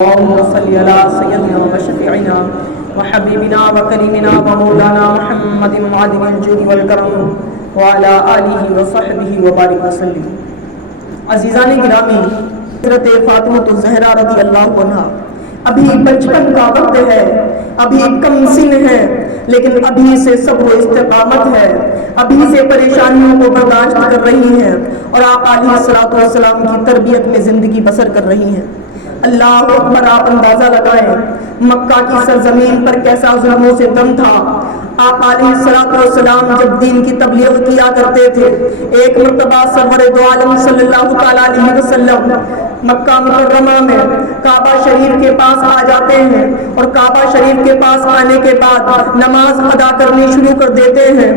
اللهم صل على سيدنا وشفيعنا وحبيبنا وكريمنا ومولانا محمد معدن الجود والكرم وعلى آلہ وصحبہ وبارک وسلم۔ عزیزان گرامی، حضرت فاطمہ الزہرا رضی اللہ عنہا ابھی بچپن کا وقت ہے، ابھی کم سن ہے، لیکن ابھی سے صبر و استقامت ہے، ابھی سے پریشانیوں کو برداشت کر رہی ہیں اور آپ علیہ الصلوۃ والسلام کی تربیت میں زندگی بسر کر رہی ہیں۔ اللہ اکبر، آپ اندازہ لگائیں مکہ کی سرزمین پر کیسا ظلم و ستم تھا۔ آپ علیہ الصلوۃ والسلام جب دین کی تبلیغ کیا کرتے تھے، ایک مرتبہ سرور دو عالم صلی اللہ تعالیٰ علیہ وسلم مکہ مکرمہ میں کعبہ شریف کے پاس آ جاتے ہیں اور کعبہ شریف کے پاس آنے کے بعد نماز ادا کرنی شروع کر دیتے ہیں۔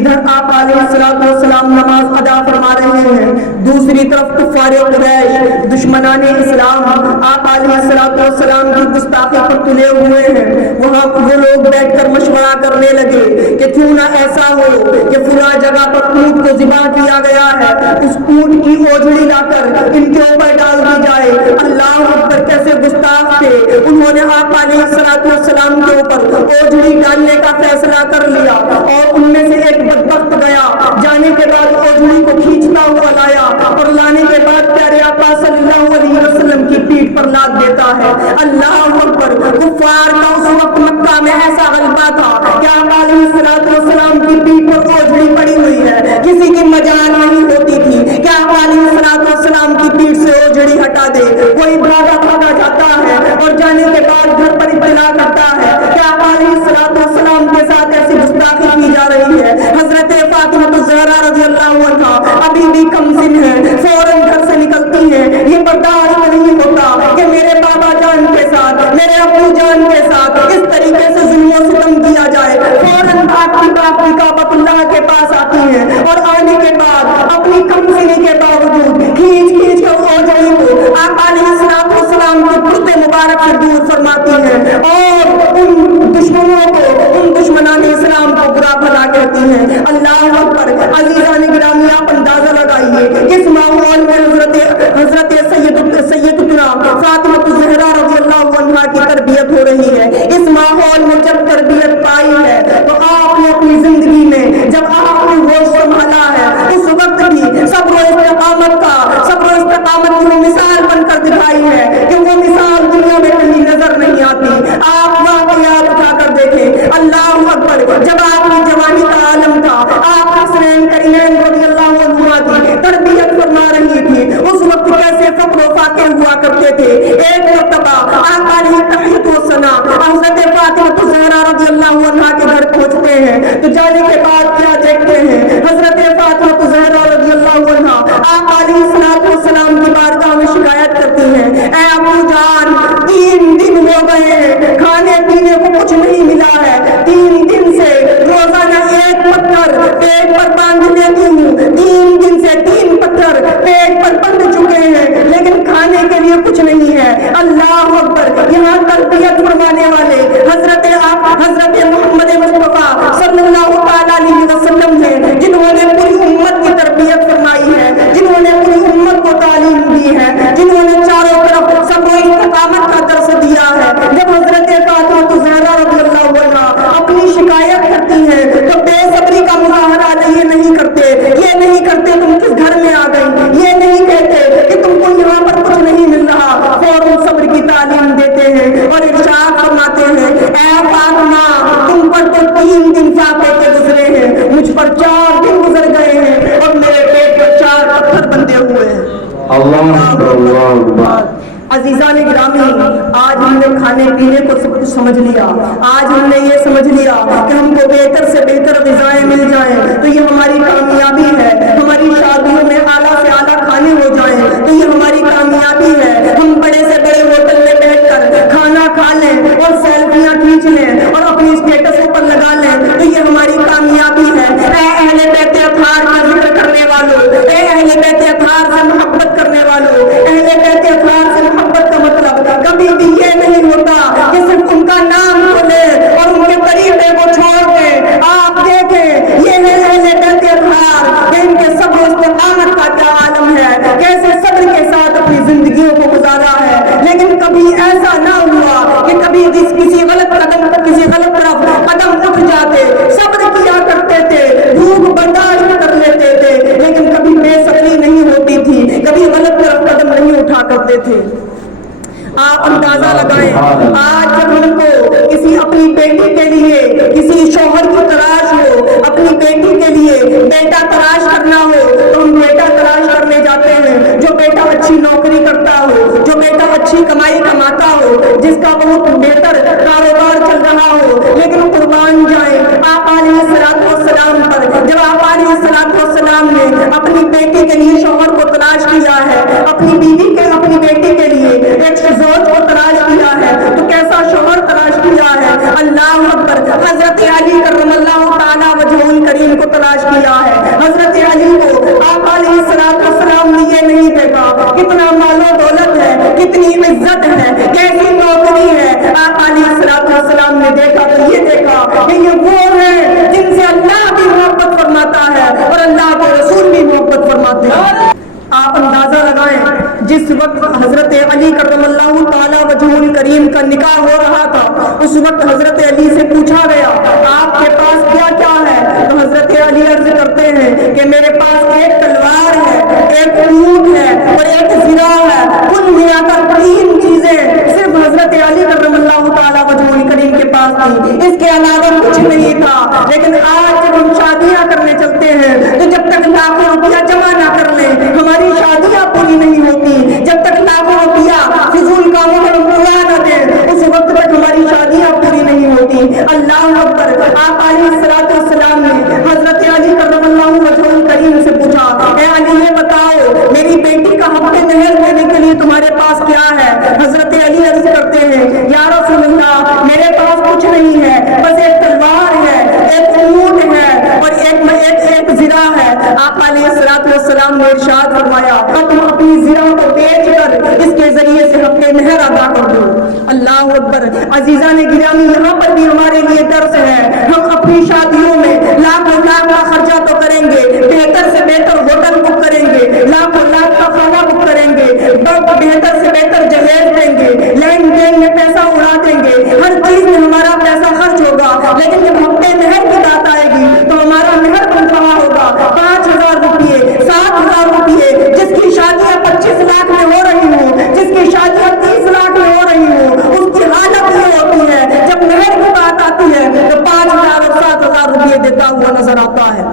ادھر آپ علیہ الصلوۃ والسلام نماز ادا فرما رہے ہیں، دوسری طرف کفار قریش دشمنان اسلام آپ علیہ الصلوۃ والسلام کی گستاخی پر تلے ہوئے ہیں۔ وہاں وہ لوگ بیٹھ کر مشورہ کرنے لگے کہ کیوں نہ ایسا ہو کہ فلاں جگہ پر اونٹ کو ذبح کیا گیا ہے، اس اونٹ کی اوجڑی لا کر ان کے اوپر ڈال دی جائے۔ اللہ اکبر، کیسے گستاخ تھے! انہوں نے آپ علیہ الصلوۃ والسلام کے اوپر اوجڑی ڈالنے کا فیصلہ کر لیا اور ان میں سے ایک بدبخت گیا، جانے کے بعد اوجڑی کو کھینچتا ہوا لایا اور لانے کے بعد پیارے آقا صلی اللہ علیہ وسلم کی پیٹھ پر لاد دیتا ہے۔ اللہ اکبر، کفار کا اس وقت مکہ میں ایسا غلبہ تھا کہ آپ علیہ الصلوۃ والسلام کی پیٹھ پر اوجڑی پڑی ہوئی ہے، کسی کی مجال نہیں ہوتی تھی کہ آپ علیہ الصلوۃ والسلام کی پیٹھ سے اوجڑی ہٹا دے۔ کوئی بھاگا بھاگا جاتا ہے اور جانے کے بعد گھر پر اطلاع کرتا ہے کہ آپ علیہ الصلوۃ والسلام کے ساتھ ایسی گستاخی کی جا رہی ہے۔ حضرت فاطمہ الزہرا رضی اللہ عنہا ابھی بھی کم سن ہے، فوراً گھر سے نکلتی ہیں۔ یہ برداشت نہیں ہوتا کہ میرے بابا جان کے ساتھ، میرے ابو جان کے ساتھ اس طریقے سے ظلم و ستم کیا جائے۔ فوراً بھاگتی بھاگتی کعبۃ اللہ کے پاس آتی ہیں اور آنے کے بعد اپنی کم سنی کے باوجود کھینچ کھینچ کر اوجڑی کو آپ علیہ الصلوۃ والسلام کے کرتے مبارک سے دور فرماتی ہیں اور ان دشمنوں کو، ان دشمنان اسلام کو برا بھلا کہتی ہیں۔ اللہ اکبر، عزیزان گرامی، آپ اندازہ لگائیے اس ماحول میں حضرت سیدتنا فاطمہ الزہرا رضی اللہ عنہا کی تربیت ہو رہی ہے۔ اس ماحول میں جب تربیت پائی ہے تو آپ نے اپنی زندگی میں جب آپ نے ہوش سنبھالا ہے، اس وقت بھی صبر و استقامت کی مثال بن کر دکھائی ہے کہ وہ مثال دنیا میں کہیں نظر نہیں آتی۔ آپ واقعات اٹھا کر دیکھیں۔ اللہ اکبر، جب آپ کی جوانی کا عالم تھا، آپ حسنین کرینین رضی اللہ عنہما کی تربیت فرما رہی تھی، اس وقت کیسے فقر و فاقے ہوا کرتے تھے۔ ایک مرتبہ آپ علیہ التحیۃ والثناء حضرت فاطمہ الزہرا رضی اللہ عنہا کے گھر پہنچتے ہیں تو جانے کے بعد کیا دیکھتے ہیں؟ حضرت فاطمہ الزہرا رضی اللہ عنہا آپ علیہ الصلوۃ والسلام کی بارگاہ میں شکایت کرتی ہیں، اے ابو جان، 3 دن ہو گئے ہیں، کھانے پینے کو کچھ نہیں ملا ہے، 3 دن سے روزانہ 1 پتھر پیٹ پر باندھ لیتی ہوں، 3 دن سے 3 پتھر پیٹ پر بند چکے ہیں، لیکن کھانے کے لیے کچھ نہیں ہے۔ اللہ اکبر، یہاں تربیت فرمانے والے حضرت محمد مصطفیٰ صلی اللہ تعالیٰ علیہ وسلم ہیں، جنہوں نے پوری امت کی تربیت فرمائی ہے، جنہوں نے پوری امت کو تعلیم دی ہے، جنہوں نے چاروں طرف صبر و استقامت کا درس دیا ہے۔ جب حضرت فاطمہ الزہرا رضی اللہ عنہا اپنی شکایت کرتی ہیں تو بے صبری کا مظاہرہ یہ نہیں کرتے تم کس گھر میں آ گئی، یہ نہیں کہتے کہ تم کو یہاں پر کچھ نہیں مل رہا، فوراً صبر کی تعلیم دیتے ہیں اور ارشاد فرماتے ہیں، اے فاطمہ، تم پر تو 3 دن فاقے کے گزرے ہیں، مجھ پر 4 دن گزر گئے ہیں اور میرے پیٹ پر 4 پتھر بندے ہوئے ہیں۔ اللہ عزیزان گرامی، آج ہم نے کھانے پینے کو سب کچھ سمجھ لیا، آج ہم نے یہ سمجھ لیا کہ ہم کو بہتر سے بہتر غذائیں مل جائیں تو یہ ہماری کامیابی ہے، ہماری شادیوں میں اعلیٰ سے اعلیٰ کھانے ہو جائیں تو یہ ہماری کامیابی ہے، ہم بڑے سے بڑے ہوٹل میں بیٹھ کر کھانا کھا لیں اور سیلفیاں کھینچ لیں اور اپنی اسٹیٹسوں پر لگا لیں تو یہ ہماری کامیابی ہے۔ اے اہل بیت اطہار کا ذکر کرنے والوں، اے اہل بیت اطہار سے محبت کرنے والوں، اہل بیت اطہار سے محبت کا مطلب کبھی بھی یہ نہیں ہوتا کہ صرف ان کا نام کو لے اور ان کے طریقے کو چھوڑ دیں۔ آپ دیکھیں، یہ ہے اہل بیت اطہار، ان کے صبر و استقامت کا کیا عالم ہے، کیسے صبر کے ساتھ اپنی زندگیوں کو ایسا نہ ہوا کہ کبھی کسی غلط طرف قدم اٹھ جاتے، صبر کیا کرتے تھے، بھوک برداشت کر لیتے تھے، لیکن کبھی بے صبری نہیں ہوتی تھی، کبھی غلط طرف قدم نہیں اٹھا کرتے تھے۔ آپ اندازہ لگائیں، آج جب ہم کو کسی اپنی بیٹی کے لیے کسی شوہر کی تلاش ہو، اپنی بیٹی کے لیے بیٹا تلاش کرنا ہو، تو ہم بیٹا تلاش کرنے جاتے ہیں جو بیٹا اچھی نوکری کرتا ہو، جو بیٹا اچھی کمائی کماتا ہو، جس کا بہت بہتر کاروبار چل رہا ہو۔ لیکن قربان جائیں آپ علیہ الصلوۃ والسلام پر، جب آپ علیہ الصلوۃ والسلام نے اپنی بیٹی کے لیے شوہر کو تلاش کیا ہے، اپنی بیوی کے اپنی بیٹی کے لیے ایک زوج کو تلاش کیا ہے، تو کیسا شوہر تلاش کیا ہے؟ اللہ اکبر، حضرت علی کرم اللہ تعالی وجہہ الکریم کو تلاش کیا ہے۔ حضرت علی کو آپ علیہ الصلوۃ والسلام نے یہ نہیں دیکھا کتنا مال و دولت ہے، کتنی عزت ہے، کیسی نوکری ہے، آپ علیہ الصلوۃ والسلام نے دیکھا تو یہ دیکھا کہ یہ وہ ہیں جن سے اللہ بھی محبت فرماتا ہے اور اللہ کے رسول بھی محبت فرماتے ہیں۔ آپ اندازہ لگائیں، جس وقت حضرت علی کرم اللہ تعالی وجہہ الکریم کا نکاح ہو رہا تھا، اس وقت حضرت علی سے پوچھا گیا آپ کے پاس کیا کیا ہے؟ تو حضرت علی عرض کرتے ہیں کہ میرے پاس ایک تلوار ہے، ایک اونٹ ہے اور ایک زرہ ہے، کل ملا کر 3 چیزیں صرف حضرت علی کرم اللہ تعالی وجہہ الکریم کے پاس تھی، اس کے علاوہ کچھ نہیں تھا۔ لیکن آج جب ہم شادیاں کرنے چلتے ہیں تو جب تک لاکھوں روپیہ جمع نہ کر لیں ہماری شادیاں پوری نہیں ہوتی، جب تک لاکھوں روپیہ فضول کاموں میں ہم اڑا نہ دیں اس وقت تک ہماری شادیاں پوری نہیں ہوتی۔ اللہ اکبر، آپ علیہ الصلوۃ والسلام نے حضرت علی کرم اللہ وجہہ الکریم سے پوچھا اے علی یہ بتاؤ میری بیٹی کا حق مہر دینے کے لیے تمہارے پاس کیا ہے؟ حضرت علی عرض کرتے ہیں یا رسول اللہ میرے پاس کچھ نہیں ہے، بس ایک تلوار ہے، ایک اونٹ ہے اور ایک زرہ ہے۔ آپ علیہ الصلوۃ والسلام نے ارشاد فرمایا تم اپنی زرہ کو بیچ کر اس کے ذریعے سے حق مہر ادا کر دو۔ اللہ اکبر، عزیزان گرامی یہاں پر بھی ہمارے لیے درس ہے۔ ہم اپنی شادیوں میں لاکھوں لاکھ کا خرچہ تو کریں گے، بہتر سے بہتر ہوٹل بک کریں گے، لاکھوں لاکھ کا کھانا بک کریں گے، بہتر سے بہتر جہیز دیں گے، لین دین میں پیسہ اڑا دیں گے، ہر چیز میں ہمارا پیسہ خرچ ہوگا، لیکن جب حق مہر کی بات آئے گی تو ہمارا مہر بن رہا ہوگا 5,000 روپیے، 7,000 روپیے، جس کی شادیاں 25 لاکھ میں ہو رہی ہوں، جس کی شادیاں 30 لاکھ میں ہو رہی ہوں، اس کی حالت یہ ہوتی ہے جب مہر کی بات آتی ہے تو 5,000 اور 7,000 روپیے دیتا ہوا نظر آتا ہے۔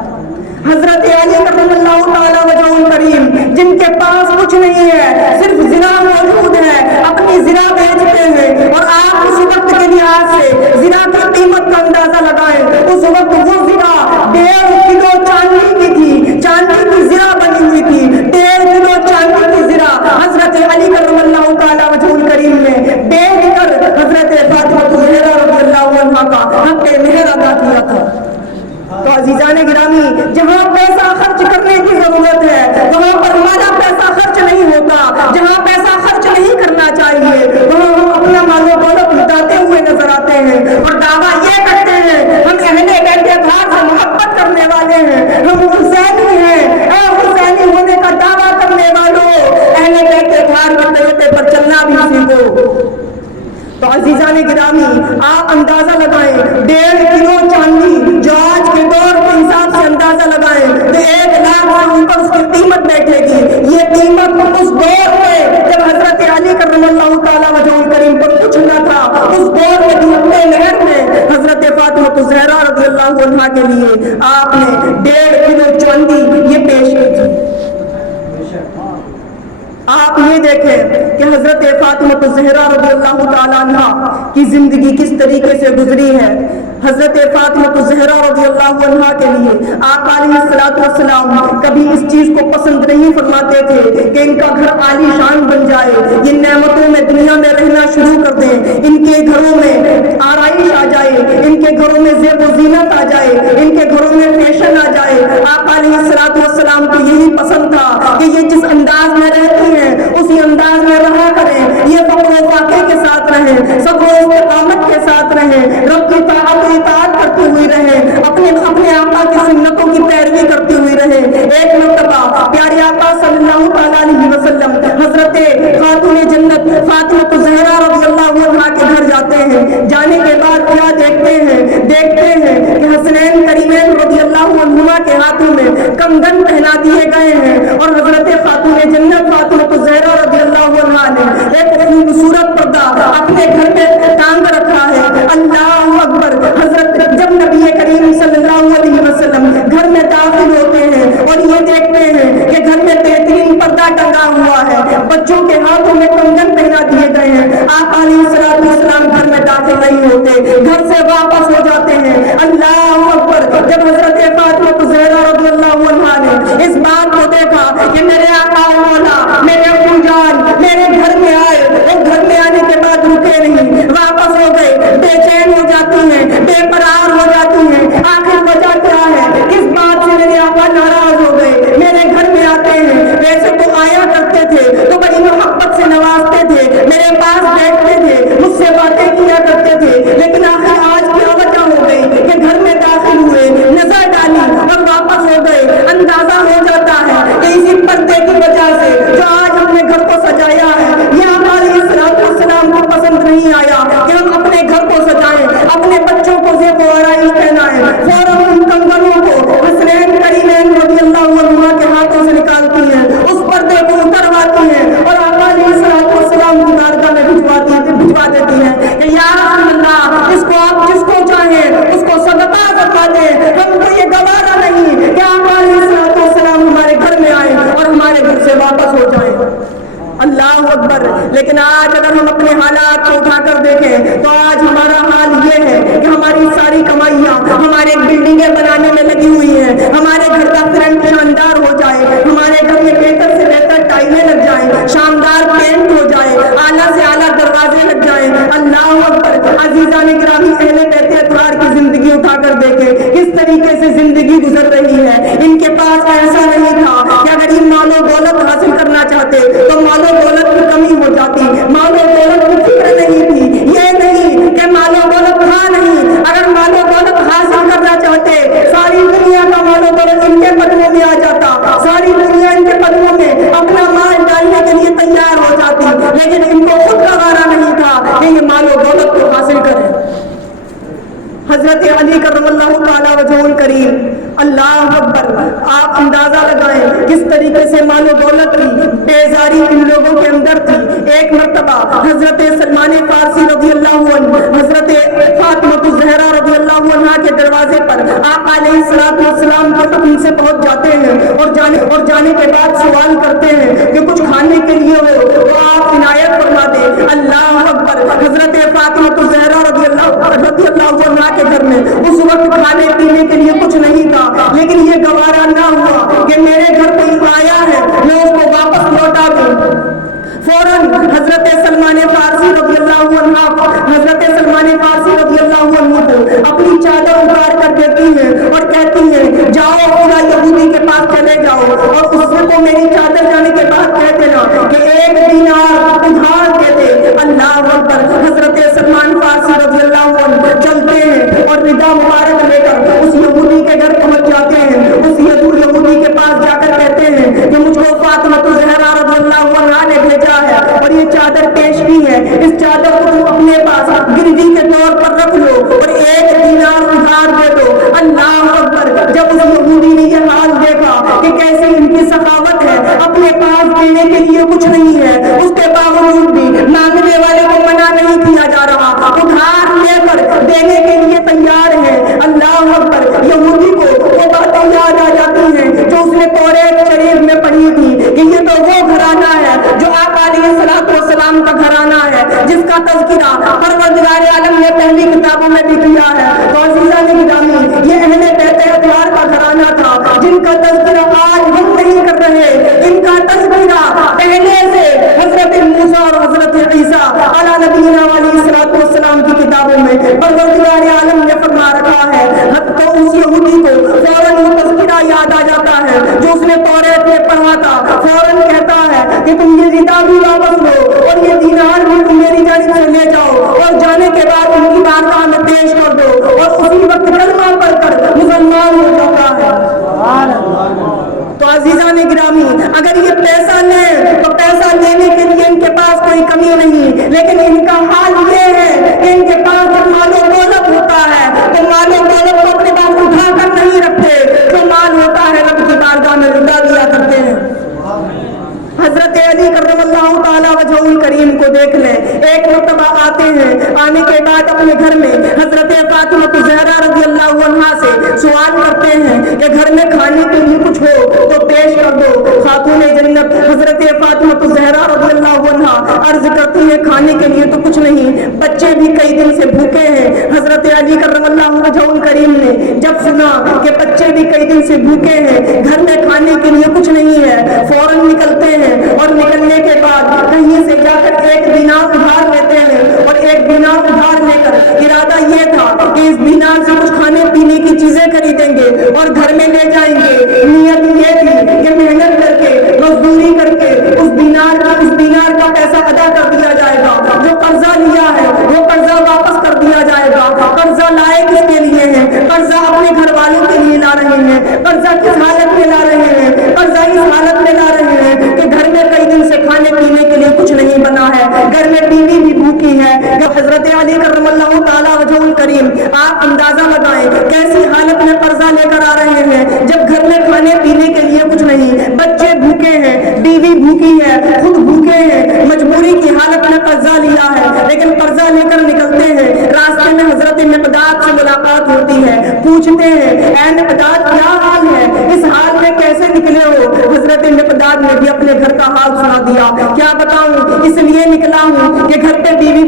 حضرت علی کرم اللہ تعالی وجہہ الکریم جن کے پاس کچھ نہیں ہے، صرف زرہ موجود ہے، اپنی زرہ بیچتے ہیں، اور آپ اس وقت کے لحاظ سے زرہ کی قیمت کا اندازہ لگائیں، اس وقت وہ زرہ 1.5 کلو چاندی کی تھی، چاندی کی زرہ بنی ہوئی تھی، 1.5 کلو چاندی کی زرہ حضرت علی کرم اللہ تعالی وجہہ الکریم نے بیچ کر حضرت فاطمہ الزہرا رضی اللہ عنہا کا حق مہر ادا کیا تھا۔ تو عزیزان گرامی جہاں پیسہ خرچ کرنے کی ضرورت ہے وہاں پر ہمارا پیسہ خرچ نہیں ہوتا، جہاں پیسہ خرچ نہیں کرنا چاہیے وہاں ہم اپنا مال و دولت لٹاتے ہوئے نظر آتے ہیں اور دعویٰ یہ کرتے ہیں ہم اہل بیت اطہار سے محبت کرنے والے ہیں، ہم حسینی ہیں۔ اے حسینی ہونے کا دعویٰ کرنے والوں، اہل بیت اطہار کے طریقے پر چلنا بھی سیکھو۔ تو عزیزان گرامی آپ اندازہ لگائیں 1.5 کلو چاندی جو آج کے دور کے حساب سے اندازہ لگائیں تو 1 لاکھ سے اوپر اس کی قیمت بیٹھے گی۔ یہ قیمت اس دور میں جب حضرت علی کرم اللہ تعالی وجہہ الکریم پر کچھ نہ تھا، اس دور میں بھی اپنے مہر میں حضرت فاطمہ الزہرا رضی اللہ عنہا کے لیے آپ نے 1.5 کلو چاندی یہ پیش کی تھی۔ آپ یہ دیکھیں کہ حضرت فاطمہ الزہرا رضی اللہ تعالی عنہا کی زندگی کس طریقے سے گزری ہے۔ حضرت فاطمہ الزہرا رضی اللہ عنہا کے لیے آپ علیہ الصلوۃ والسلام کبھی اس چیز کو پسند نہیں فرماتے تھے کہ ان کا گھر عالی شان بن جائے، یہ نعمتوں میں دنیا میں رہنا شروع کر دیں، ان کے گھروں میں آرائش آ جائے، ان کے گھروں میں زیب و زینت آ جائے، ان کے گھروں میں فیشن آ جائے۔ آپ علیہ الصلوۃ والسلام کو یہی پسند تھا کہ یہ جس انداز میں رہتی ہیں اسی انداز میں رہا کریں، یہ فقر و فاقے کے ساتھ رہیں، صبر و استقامت کے ساتھ رہیں، رب کی طاعت و اطاعت کرتے ہوئے رہیں، اپنے آقا کی سنتوں کی پیروی کرتے ہوئے رہیں۔ ایک مرتبہ پیارے آقا صلی اللہ تعالی علیہ وسلم حضرت خاتون جنت فاطمہ الزہرا رضی اللہ کنگن پہنا دیے گئے ہیں اور حضرت خاتون جنت فاطمہ الزہرا رضی اللہ عنہا نے ایک خوبصورت پردہ اپنے گھر میں ٹانگ رکھا ہے. اللہ اکبر. حضرت جب نبی کریم صلی اللہ علیہ وسلم گھر میں داخل ہوتے ہیں اور یہ دیکھتے ہیں کہ گھر میں بہترین پردہ ٹنگا ہوا ہے, بچوں کے ہاتھوں میں کنگن پہنا دیے گئے ہیں, آپ علیہ الصلوۃ والسلام گھر میں داخل نہیں ہوتے, گھر سے واپس ہو جاتے ہیں. اللہ اکبر. جب حضرت فاطمہ الزہرا رضی اللہ عنہا نے اس بات کو دیکھا کہ میرے آقا و مولا میرے ابو جان میرے گھر میں آئے اور گھر میں آنے کے بعد رکے نہیں, واپس ہو گئے, بے چین ہو جاتی ہیں, بے قرار ہو جاتی ہیں. آخر وجہ کیا ہے؟ اس بات سے میرے آقا ناراض ہو گئے. میرے گھر میں آتے ہیں, ویسے تو آیا کرتے تھے تو بڑی محبت سے نوازتے تھے, میرے پاس بیٹھتے تھے, مجھ سے باتیں کیا کرتے تھے, لیکن آخر آج کیا وجہ ہو گئی کہ گھر میں داخل ہوئے, نظر ڈالی اور واپس ہو گئے. اندازہ ہو جاتا ہے کہ اسی پردے کی وجہ سے جو آج ہم نے گھر کو سجایا ہے یہ آقا علیہ الصلوۃ والسلام کو پسند نہیں آیا کہ ہم اپنے گھر کو سجائیں, اپنے بچوں کو زیب و آرائش پہنائیں. فوراً ان کنگنوں کو حسنین کریمین رضی اللہ عنہما کے ہاتھوں سے نکالتی ہیں, اس پردے کو اترواتی ہیں اور آقا علیہ الصلوۃ والسلام کی بارگاہ میں بھجوا دیتی ہیں کہ یا رسول اللہ اس کو آپ جس کو چاہیں اس کو صدقہ فرما دیں, ہم کو یہ گوارا نہیں کہ آقا علیہ الصلوۃ والسلام ہمارے گھر میں آئیں اور ہمارے گھر سے واپس ہو جائیں. اللہ اکبر. لیکن آج اگر ہم اپنے حالات کو اٹھا کر دیکھیں تو آج ہمارا حال یہ ہے کہ ہماری ساری کمائیاں ہمارے بلڈنگیں بنانے میں لگی ہوئی ہیں, ہمارے گھر کا فرنٹ شاندار ہو جائے, ہمارے گھر میں بہتر سے بہتر ٹائلیں لگ جائیں, شاندار پینٹ ہو جائے, اعلیٰ سے اعلیٰ دروازے لگ جائیں. اللہ اکبر. عزیزان گرامی اہل بیت اطہار کی زندگی اٹھا کر دیکھیں کس طریقے سے زندگی گزر رہی ہے. ان کے پاس ایسا نہیں تھا کہ اگر ان مال و دولت حاصل کرنا چاہتے تو مال و دولت کی کمی ہو جاتی, مال و دولت کی فکر نہیں تھی. یہ نہیں کہ مال و دولت تھا نہیں, اگر مال و دولت حاصل کرنا چاہتے ساری دنیا کا مال و دولت ان کے قدموں میں آ جاتا, ساری دنیا ان کے قدموں میں اپنا مال ڈالنے کے لیے تیار ہو جاتی, لیکن ان کو خود کا وارا نہیں تھا کہ یہ مال و دولت کو حاصل کریں. حضرت علی کرم اللہ تعالی وجہہ الکریم. اللہ اکبر. آپ اندازہ لگائیں کس طریقے سے مال و دولت کی بیزاری ان لوگوں کے اندر تھی. ایک مرتبہ حضرت سلمان فارسی رضی اللہ عنہ حضرت فاطمہ الزہرا رضی اللہ عنہا کے دروازے پر آپ علیہ الصلوۃ والسلام کے حکم سے پہنچ جاتے ہیں اور جانے کے بعد سوال کرتے ہیں کہ کچھ کھانے کے لیے ہو تو آپ عنایت فرما دیں. اللہ اکبر. حضرت فاطمہ الزہرا رضی اللہ عنہا کے گھر میں اس وقت کھانے پینے کے لیے کچھ نہیں تھا, لیکن یہ گوارا نہ ہوا کہ میرے گھر کوئی آیا ہے میں اس کو واپس لوٹا دوں. فوراً حضرت سلمان فارسی رضی اللہ عنہ کو اپنی چادر اتار کر دیتی ہیں اور کہتی ہیں جاؤ پورا یہودی کے پاس چلے جاؤ اور اس کو میری چادر جانے کے بعد کہہ دینا کہ 1 دینار ادھار دے دے. اللہ اکبر. حضرت سلمان فارسی رضی اللہ عنہ چلتے ہیں اور ردا مبارک لے کر اس یہودی کے گھر پہنچ جاتے ہیں. اس یہودی کے پاس جا کر کہتے ہیں کہ مجھ کو فاطمہ الزہرا رضی اللہ عنہا نے بھیجا ہے اور یہ چادر پیش کی ہے, اس چادر کو تم اپنے پاس گروی کے طور پر رکھ لو اور 1 دینار ادھار دے دو. اللہ اکبر. جب اس یہودی نے یہ حال دیکھا کہ کیسے ان کی سخاوت ہے, اپنے پاس دینے کے لیے کچھ نہیں ہے, اس کے باوجود بھی مانگنے والے کو منع نہیں کیا جا رہا, ادھار لے کر دینے کے لیے تیار ہے. اللہ اکبر. یہودی کو وہ باتیں یاد آ جاتی ہیں جو اس نے توریت شریف میں پڑھی تھی کہ یہ تو وہ گھرانہ ہے جو آقا علیہ الصلوۃ والسلام کا گھرانہ ہے جس کا تذکرہ پروردگار عالم نے پہلی کتابوں میں بھی کیا ہے. تو عزیزان گرامی یہ اہل بیت اطہار کا گھرانہ تھا جن کا تذکرہ آج ہم نہیں کر رہے, ان کا تذکرہ پہلے سے حضرت موسیٰ اور حضرت عیسیٰ علی نبینا علیہ الصلوۃ والسلام کی کتابوں میں پروردگار عالم نے فرما رکھا ہے. تو اس یہودی کو فوراً وہ تذکرہ یاد آ جاتا ہے جو اس نے توریت میں پڑھا تھا. فوراً کہتا ہے کہ تم یہ ردا بھی واپس لو اور یہ دینار بھی تم میری جانب سے لے جاؤ اور جانے کے بعد ان کی بارگاہ میں پیش کر دو, اور اسی وقت کلمہ پڑھ کر مسلمان ہو جاتا ہے. تو عزیزان گرامی اگر یہ پیسہ لیں تو پیسہ لینے کے لیے ان کے پاس کوئی کمی نہیں, لیکن ان کا حال یہ ہے کہ ان کے پاس جب مال و دولت ہوتا ہے تو مال و دولت کو اپنے پاس اٹھا کر نہیں رکھتے, جو مال ہوتا ہے رب کی بارگاہ مرتبہ آتے ہیں، آنے کے بعد اپنے گھر میں حضرت فاطمہ زہرا رضی اللہ عنہا سے سوال کرتے ہیں کہ گھر میں کھانے کے لیے کچھ ہو تو پیش کر دو۔ خاتون جنت حضرت فاطمہ زہرا رضی اللہ عنہا عرض کرتی ہے کھانے کے لیے تو کچھ نہیں، بچے بھی کئی دن سے بھوکے ہیں۔ حضرت علی کرم اللہ وجہہ الکریم نے جب سنا کہ بچے بھی کئی دن سے بھوکے ہیں، گھر میں کھانے کے لیے کچھ نہیں ہے، فوراً نکلتے ہیں اور نکلنے کے بعد کہیں سے جا کر ایک دینار ادھار لیتے ہیں، اور ایک دینار ادھار لے کر ارادہ یہ تھا کہ اس دینار سے کچھ کھانے پینے کی چیزیں خریدیں گے اور گھر میں لے جائیں گے۔ نیت یہ تھی کہ محنت کر کے مزدوری کر کے اس دینار کا پیسہ ادا کر دیا جائے گا، جو قرضہ لیا ہے وہ قرضہ واپس کر دیا جائے گا۔ قرضہ لائے کس کے لیے ہیں؟ قرضہ اپنے گھر والوں کے لیے لا رہے ہیں۔ قرضہ کس حالت میں لا رہے ہیں؟ قرضہ اس حالت میں لا رہے ہیں کہ گھر میں کئی دن سے کھانے پینے کے لیے کچھ نہیں بنا ہے، گھر میں بیوی بھی بھوکی ہے۔ حضرت علی کرم اللہ تعالی وجہ الکریم آپ اندازہ لگائیں کیسی حالت میں قرضہ لے کر آ رہے ہیں، جب گھر میں کھانے پینے کے لیے کچھ نہیں، بچے بھوکے ہیں، بیوی بھوکی ہے، خود بھوکے ہیں، مجبوری کی حالت میں قرضہ لیا ہے، لیکن قرضہ لے کر نکلتے ہیں۔ راستے میں حضرت مقداد سے ملاقات ہوتی ہے، پوچھتے ہیں اے مقداد کیا حال ہے، اس حال میں کیسے نکلے ہو؟ حضرت مقداد نے بھی اپنے گھر کا حال سنا دیا۔ کیا بتاؤں، اس لیے نکلا ہوں کہ گھر پہ بیوی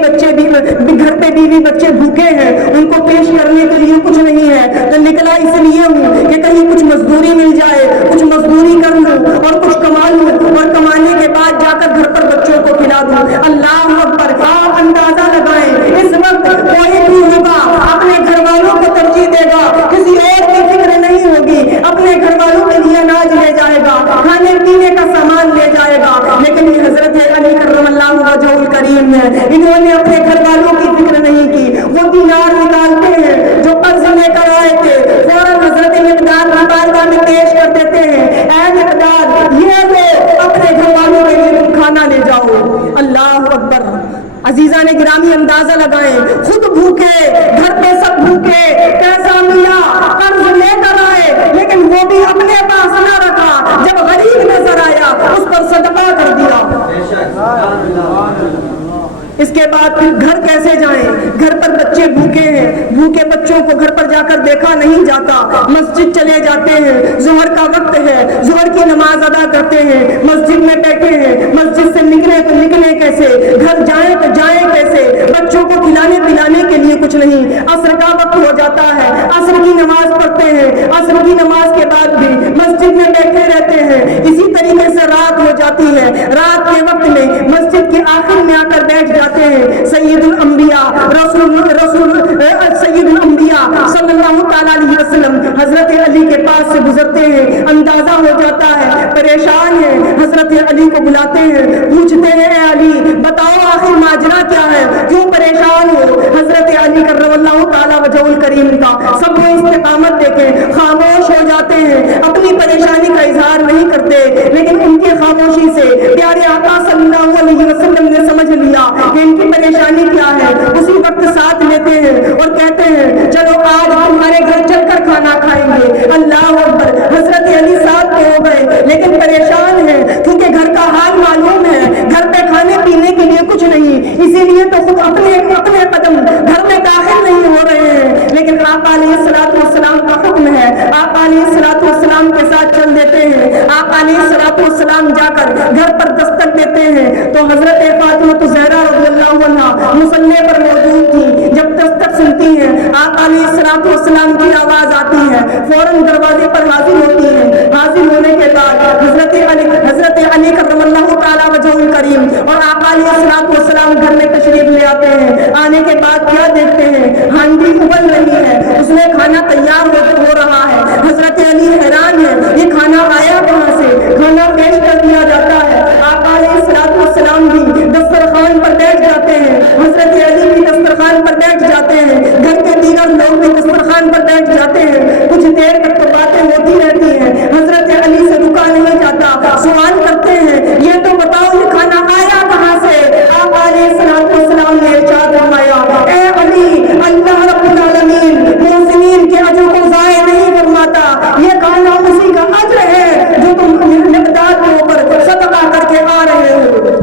بچے بھوکے ہیں، ان کو پیش کرنے کے لیے کچھ نہیں ہے، تو نکلا اس لیے ہوں کہ کہیں کچھ مزدوری مل جائے، کچھ مزدوری کر لوں اور کچھ کما لوں، اور کمانے کے بعد جا کر گھر پر بچوں کو کھلا دوں۔ اللہ اکبر! آپ اندازہ لگائیں اس وقت کوئی بھی ہوگا اپنے گھر والوں کو ترجیح دے گا، کسی اور کی فکر نہیں ہوگی، اپنے گھر والوں کے لیے اناج لے جائے گا، کھانے پینے کا سامان لے جائے گا، لیکن یہ حضرت علی کرم اللہ وجہہ الکریم ہے، انہوں نے اپنے گھر والوں کی فکر نہیں کی۔ وہ دینار نکالتے ہیں جو قرض لے کر آئے تھے، فوراً حضرت مقداد کی بارگاہ میں پیش کر دیتے ہیں، اے مقداد یہ لو، اپنے گھر والوں کے لیے تم کھانا لے جاؤ۔ اللہ اکبر! عزیزان گرامی اندازہ لگائیں، خود بھوکے، گھر پہ سب بھوکے، پیسہ ملا، قرض لے کر آئے، لیکن وہ بھی اپنے پاس نہ رکھا، جب غریب نظر آیا اس پر صدقہ کر دیا۔ اس کے بعد پھر گھر کیسے جائیں؟ گھر پر بچے بھوکے ہیں، بھوکے بچوں کو گھر پر جا کر دیکھا نہیں جاتا، مسجد چلے جاتے ہیں، ظہر کا وقت ہے، ظہر کی نماز ادا کرتے ہیں، مسجد میں بیٹھے ہیں، مسجد سے نکلے تو نکلے کیسے، گھر جائیں تو جائیں کیسے، بچوں کو کھلانے پلانے کے لیے کچھ نہیں۔ عصر کا وقت ہو جاتا ہے، عصر کی نماز پڑھتے ہیں، عصر کی نماز کے بعد بھی مسجد میں بیٹھے رہتے ہیں، اسی طریقے سے رات ہو جاتی ہے، رات کے وقت میں مسجد کے آخر میں آ کر بیٹھ جاتے ہیں۔ سید الانبیاء سید الانبیاء صلی اللہ تعالیٰ علیہ وسلم حضرت علی کے پاس سے گزرتے ہیں، اندازہ ہو جاتا ہے پریشان ہیں، حضرت علی کو بلاتے ہیں، پوچھتے ہیں اے علی بتاؤ آخر ماجرا کیا ہے، کیوں پریشان ہو؟ حضرت علی کرم اللہ تعالیٰ وجہ الکریم کا سب وہ استقامت دیکھیں، خاموش ہو جاتے ہیں، اپنی پریشانی کا اظہار نہیں کرتے، لیکن ان کی خاموشی سے پیارے آقا صلی اللہ علیہ وسلم نے سمجھ لیا کہ ان کی پریشانی کیا ہے۔ اسی وقت ساتھ لیتے ہیں اور کہتے ہیں چلو آج تمہارے گھر چل کر کھانا کھائیں گے۔ اللہ اکبر! حضرت علی ساتھ تو ہو گئے لیکن پریشان ہیں، کیونکہ گھر کا حال معلوم ہے، گھر پہ کھانے پینے کے لیے کچھ نہیں، اسی لیے تو خود اپنے قدم گھر میں داخل نہیں ہو رہے ہیں، لیکن آپ علیہ الصلوۃ والسلام کا حکم ہے، آپ علیہ الصلوۃ والسلام کے ساتھ چل دیتے ہیں۔ آپ علیہ الصلوۃ والسلام جا کر گھر پر دستک دیتے ہیں تو حضرت فاطمہ زہرا رضی اللہ عنہا مصلی پر موجود تھی، جب دستک سنتی ہیں آپ علیہ الصلوۃ والسلام کی آواز آتی ہے، فوراً دروازے پر حاضر ہوتی ہیں، حاضر ہونے کے بعد حضرت علی کرم اللہ تعالیٰ وجہ الکریم اور آپ علیہ الصلوۃ والسلام گھر میں تشریف لے آتے ہیں۔ آنے کے بعد کیا دیکھتے ہیں، ہانڈی ابل رہی ہے، اس میں کھانا تیار ہو رہا ہے۔ حضرت علی حیران ہے، یہ کھانا آیا کہاں سے؟ کھانا پیش کر دیا جاتا ہے، آپ علیہ الصلوۃ والسلام بھی دسترخوان پر بیٹھ جاتے ہیں، حضرت علی بھی دسترخوان پر بیٹھ جاتے ہیں، گھر کے دیگر لوگ بھی دسترخوان پر بیٹھ جاتے ہیں، کچھ دیر تک تو باتیں ہوتی رہتی ہیں، حضرت علی سے رکا نہیں جاتا، سوال کرتے ہیں یہ تو بتاؤ یہ کھانا آیا کہاں سے؟ آپ علیہ الصلوۃ والسلام نے ارشاد فرمایا اے علی اللہ رب العالمین محسنین کے اجر کو ضائع نہیں فرماتا، یہ کھانا اسی کا اجر ہے جو تم مقداد کے اوپر صدقہ کر کے آ رہے ہو۔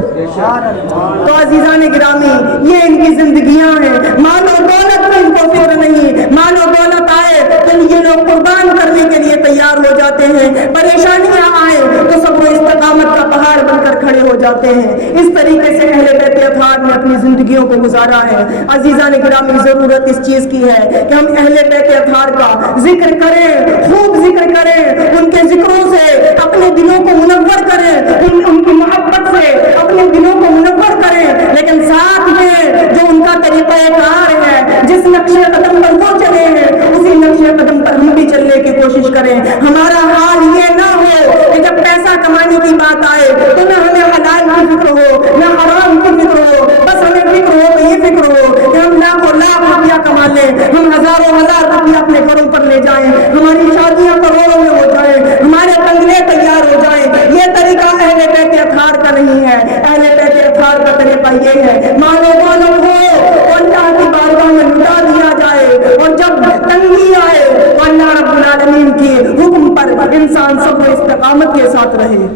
تو عزیزان گرامی گرامی یہ ان کی زندگیاں ہیں. مال و دولت میں ان کو فکر نہیں. مال و دولت آئے تو یہ لوگ قربان کرنے کے لیے تیار ہو جاتے ہیں. پریشانیاں آئے تو صبر و استقامت کا پہاڑ بن کر کھڑے ہو جاتے ہیں. اس طریقے سے اہل بیت اطہار نے اپنی زندگیوں کو گزارا ہے. عزیزان گرامی ضرورت اس چیز کی ہے کہ ہم اہل بیت اطہار کا ذکر کریں, خوب ذکر کریں, ان کے ذکروں سے اپنے دلوں کو منور کریں, ان کی محبت سے اپنے دلوں کو منور کریں, لیکن ساتھ میں جو ان کا طریقہ کار ہے, جس نقش قدم پر وہ چلے ہیں, اسی نقش قدم پر ہم بھی چلنے کی کوشش کریں. ہمارا حال یہ نہ ہو کہ جب پیسہ کمانے کی بات آئے تو نہ ہمیں حلال کی فکر ہو نہ حرام کی فکر ہو, بس ہمیں فکر ہو تو یہ فکر ہو کہ ہم لاکھوں لاکھ روپیہ کما لیں, ہم ہزاروں ہزار روپیہ اپنے گھروں پر لے جائیں, ہماری شادیاں کروڑوں میں ہو جائیں, ہمارے بنگلے تیار ہو جائیں. یہ طریقہ اہل بیت اطہار کا نہیں ہے. اہل بیت اطہار کا طریقہ یہ ہے مال و دولت ہو تو اللہ کی بارگاہ میں لٹا دیا جائے, اور جب تنگی آئے تو اللہ رب العالمین کے حکم پر انسان صبر و استقامت کے ساتھ رہے.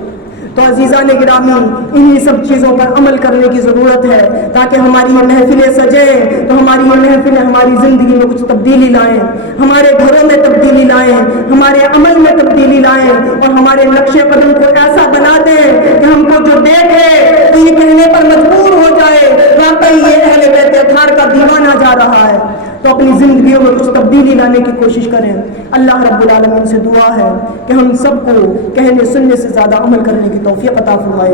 تو عزیزان گرامی انہی سب چیزوں پر عمل کرنے کی ضرورت ہے تاکہ ہماری یہ محفلیں سجیں تو ہماری یہ محفلیں ہماری زندگی میں کچھ تبدیلی لائیں, ہمارے گھروں میں تبدیلی لائیں, ہمارے عمل میں تبدیلی لائیں, اور ہمارے نقش قدم کو ایسا بنا دیں کہ ہم کو جو دیکھے تو یہ کہنے پر مجبور ہو جائے واقعی یہ اہل بیت اطہار کا دیوانہ جا رہا ہے. تو اپنی زندگیوں میں کچھ تبدیلی لانے کی کوشش کریں. اللہ رب العالمین سے دعا ہے کہ ہم سب کو کہنے سننے سے زیادہ عمل کرنے کی توفیق عطا فرمائے.